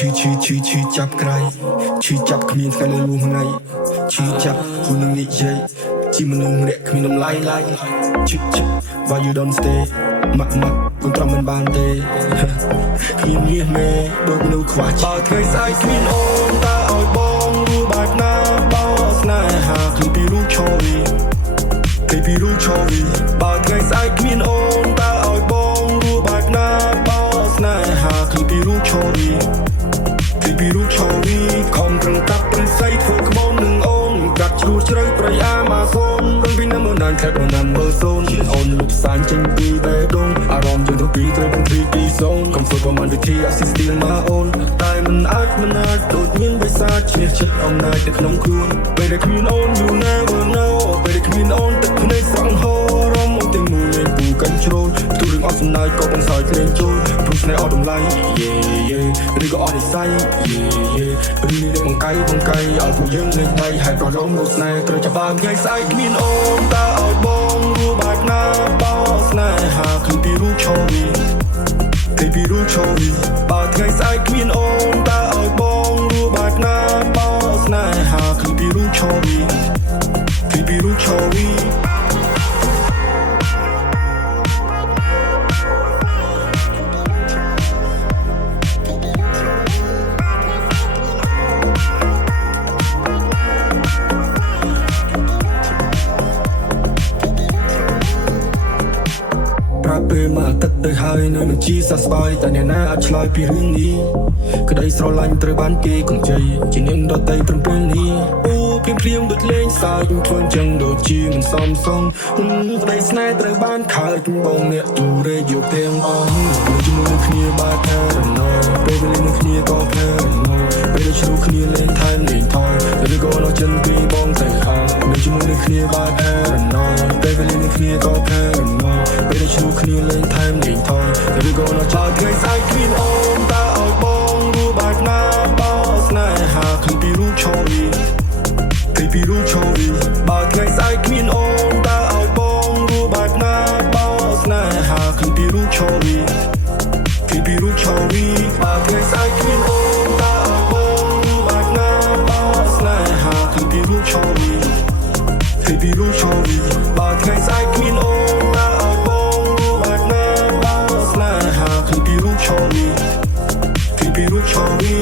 ឈឺចាប់ក្រៃឈឺចាប់គ្មានថ្ងៃលើលួងថ្ងៃឈឺចាប់ហ៊ុននឹងនិយាយជាមនុស្សម្នាក់គ្មានតម្លៃឡើយឈឺ Why you don't stay ម៉ាក់កូនត្រង់មិនបានទេគ្មានមាសមេដូចមនុស្សខ្វះបើថ្ងៃស្អែកគ្មានអូនតើឲ្យបងរស់បែបណាបើស្នេហាឃើញពីរូបឈរវីឃើញពីរូបឈរវីបើថ្ងៃស្អែកគ្មានអូនតើឲ្យបងរស់បែបណាបើស្នេហាឃើញពីរូបឈរវីឃើញពីរូបឈរវីខំប្រឹងតាប់ប្រឹងសៃធ្វើក្បូននឹងអូនកាត់ជ្រួជ្រៅប្រៃអាម៉ាហ្សូនដឹងពីណាមកណានខេតមកណាំមើសូនអូនលុបសានចេញពីបេះដូងអារម្មណ៍យើងទៅពីត្រូវបងព្រីពីសូនកុំធ្វើប្រមាណវិធីអាស៊ីស្ទីលមកអូនតែមិនអាចដូចមានបិសាចឈ្នះចិត្តអំណាចទៅក្នុងខ្លួនពេលដែលគ្មានអូន you never know ពេលដែលគ្មានអូនទឹកភ្នែកស្រក់ហូររំមកទាំងមូលលេងពូកាន់ជ្រូលទូរឿងអត់សំណាយក៏បងសើចលេងចូលព្រោះស្នេហ៍អត់តម្លៃឬក៏អត់និស័យឬនេះបង្កាយឲ្យពួកយើងលេងដៃហើយប្រឡងមកស្នេហ៍ត្រូវច្បាស់ថ្ងៃស្អែកគ្មានអូនតើឲ្យបងរស់បែបណាបើស្នេហាឃើញពីរូបឈរវីឃើញពីរូបឈរវីបើថ្ងៃស្អែកគ្មានអូនតើឲ្យបងរស់បែបណាបើស្នេហាឃើញពីរូបឈរវីឃើញពីរូបឈរវីពេលមកទឹកទៅហើយនៅនឹងជីសះស្បើយតែអ្នកណាអាចឆ្លើយពីរឿងនេះក្តីស្រឡាញ់ត្រូវបានគេកំជ័យជានាងដតីព្រមពេលនេះអូព្រាមដូចលេងសើចធ្វើអញ្ចឹងដូចជាមិនសមសងក្តីស្នេហ៍ត្រូវបានខើចបងអ្នកទូរេយកទាំងអស់នៅជាមួយនឹងគ្នាបាត់តែរណោពេលវេលានឹងគ្នាក៏ផែរណោពេលដែលជ្រុះគ្នាលេងថែមលេងថយឬក៏នៅចិនពីបងទៅហើយនៅជាមួយនឹងគ្នាបាត់តែរណោពេលវេលានឹងគ្នាក៏ផែរណោពេលដែលជ្រុះគ្នាលេងថែមលេងថយឬក៏នៅចោលថ្ងៃស្អែកគ្មានអូនតើឲ្យបងរស់បែបណាបើស្នេហាឃើញពីរូបឈរវីឃើញពីរូបឈរវីបើថ្ងៃស្អែកគ្មានអូនតើឲ្យបងរស់បែបណាបើស្នេហាឃើញពីរូបឈរវីឃើញពីរូបឈរវីបើថ្ងៃស្អែកគ្មានអូនតើឲ្យបងរស់បែបណាបើស្នេហាឃើញពីរូបឈរវីឃើញពីរូបឈរវីបើថ្ងៃស្អែកគ្មានអូនតើឲ្យបងរស់បែបណាបើស្នេហាឃើញពីរូបឈរវីឃើញពីរូបឈរវី